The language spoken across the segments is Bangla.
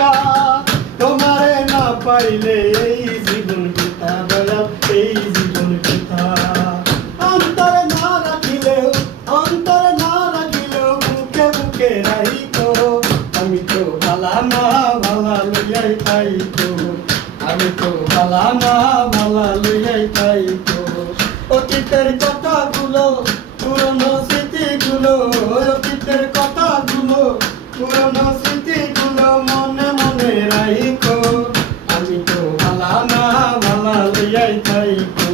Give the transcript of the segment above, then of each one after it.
একা তোমারে না পাইলে এই জীবন বৃথা দয়াল এই জীবন বৃথা অন্তরে না রাখিলেও বুকে বুকে রাইতো আমি তো ভালা না ভালা লইয়াই পাইতো আমি তো ভালা না ভালা লইয়াই পাইতো অতীতের কথাগুলো পুরনো স্মৃতিগুলো অতীতের কথাগুলো পুরনো স্মৃতিগুলো মনে মনে রাইতো আমি তো ভালা না ভালা লইয়াই পাইতো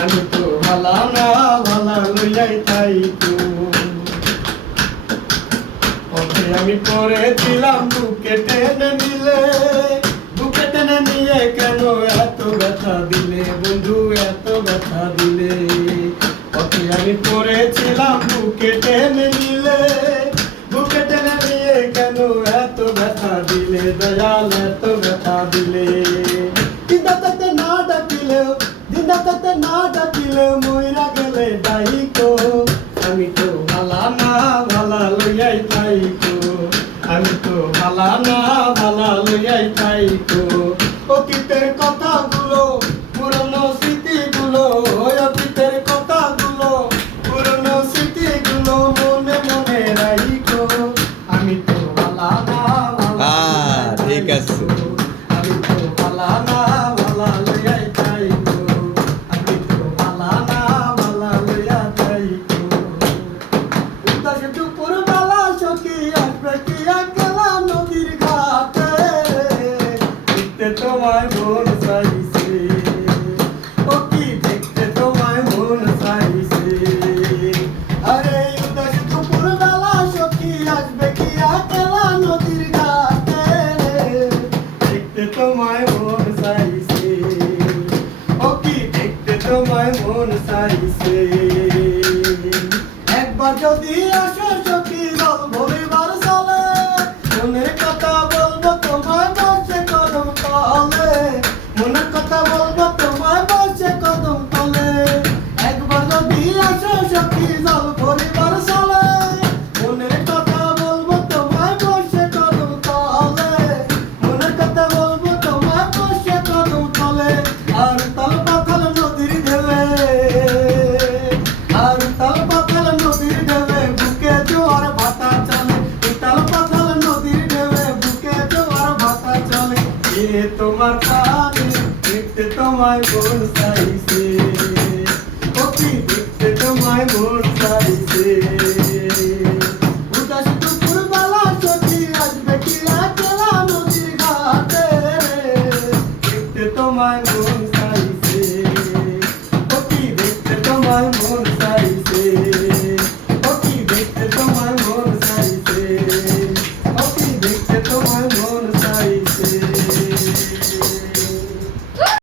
আমি তো ভালা না ভালা লইয়াই পাইতো আমি পড়েছিলাম বুকে টেনে নিয়ে কেন এত ব্যথা দিলে বন্ধু এত ব্যথা দিলে ওকে আমি পড়েছিলাম বুকে টেনে নিয়ে কেন এত ব্যথা দিলে দয়াল এত ব্যথা দিলে দিনটাতে না ডাকিলেও মইরা গেলে ডাইকো আমি তো ভালা না ভালা লইয়াই পাইতো আমি তো ভালা না ভালা লইয়াই পাইতো অতীতের কথাগুলো পুরনো স্মৃতিগুলো অতীতের কথাগুলো পুরনো স্মৃতিগুলো মনে মনে রাইকো আমি তো ভালা না ভালা ঠিক আছে আমি তো ভালা না ভালা লইয়াই পাইতো আমি তো ভালা না ভালা লইয়া পাইতো দুপুর বেলা সখী আসবে কি একলা নদীর ঘাটে দেখতে তোমায় মন চাইছে ও কি দেখতে তোমায় মন চাইছে আরে উদাস দুপুর বেলা সখী আসবে কি একলা নদীর ঘাটে দেখতে তোমায় মন চাইছে ও কি দেখতে তোমায় মন চাইছে একবার যদি আসো সখী জল ভরিবার চলে মনের কথা বলবো তোমায় বসে কদম তলে মনের কথা বলবো তোমায় বসে কদম তলে একবার যদি আসো সখী জল ভরিবার চলে মনের কথা বলবো তোমায় বসে কদম তলে মনের কথা বলবো তোমায় বসে কদম তলে আর তাল পাতাল নদীর ঢেলে আর তাল পাতাল নদীর ঢেলে বুকে জোয়ার ভাটা চলে তাল পাতাল নদীর ঢেলে বুকে জোয়ার ভাটা চলে এ তোমার পানি দেখতে তোমায় মন চাইছে ও কি দেখতে তোমায় মন চাইছে উদাস দুপুর বেলা সখী আসবে কি একলা নদীর ঘাটে দেখতে তোমায় মন চাইছে ও কি দেখতে তোমায়